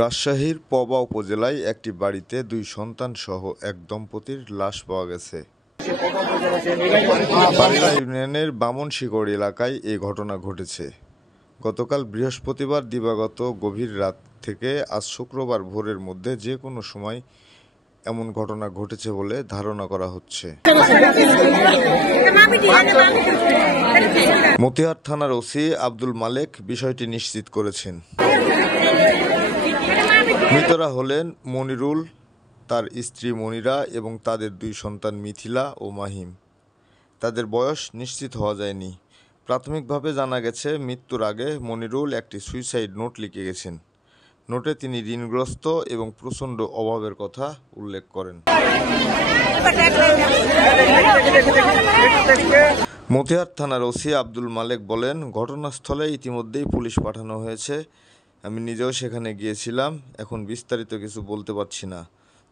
রাজশাহীর পবা উপজেলায় একটি বাড়িতে 2 সন্তান সহ এক দম্পতির লাশ পাওয়া গেছে। বাড়িলা ইউনিয়নের বামনশিকড় এলাকায় এই ঘটনা ঘটেছে। গতকাল বৃহস্পতিবার দিবাগত গভীর রাত থেকে আজ শুক্রবার ভোরের মধ্যে যে কোনো সময় এমন ঘটনা ঘটেছে বলে ধারণা করা হচ্ছে। মতিহার থানার ওসি আব্দুল মালেক বিষয়টি নিশ্চিত করেছেন। মৃতরা হলেন মনিরুল, তার স্ত্রী মনিরা এবং তাদের 2 সন্তান মিথিলা ও মাহিম। তাদের বয়স নিশ্চিত হওয়া যায়নি। প্রাথমিকভাবে জানা গেছে মৃত্যুর আগে মনিরুল একটি সুইসাইড নোট লিখে গেছেন। নোটে তিনি ঋণগ্রস্ত এবং প্রচণ্ড অভাবের কথা উল্লেখ করেন। মতিহার থানার ওসি আব্দুল মালেক বলেন, ঘটনাস্থলে ইতিমধ্যেই পুলিশ পাঠানো হয়েছে। আমি নিজেও সেখানে গিয়েছিলাম। এখন বিস্তারিত কিছু বলতে পারছি না,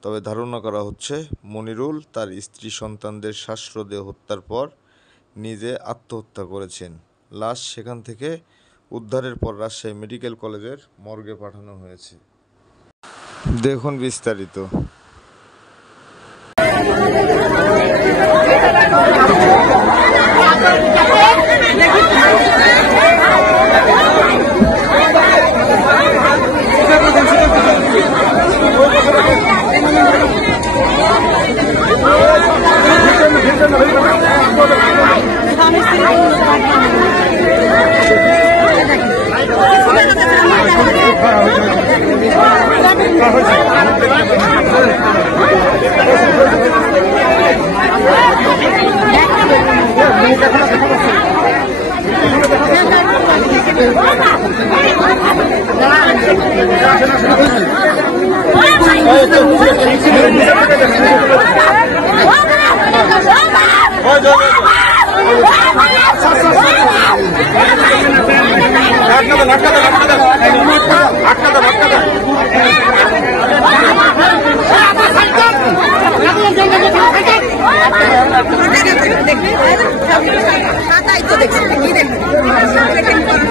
তবে ধারণা করা হচ্ছে মনিরুল তার স্ত্রী সন্তানদের শ্বাসরোধে হত্যার পর নিজে আত্মহত্যা করেছেন। লাশ সেখান থেকে উদ্ধারের পর রাজশাহী মেডিকেল কলেজের মর্গে পাঠানো হয়েছে। দেখুন বিস্তারিত।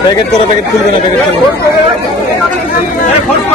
প্যাকেট করে প্যাকেট খুলবে না, প্যাকেট খুলবে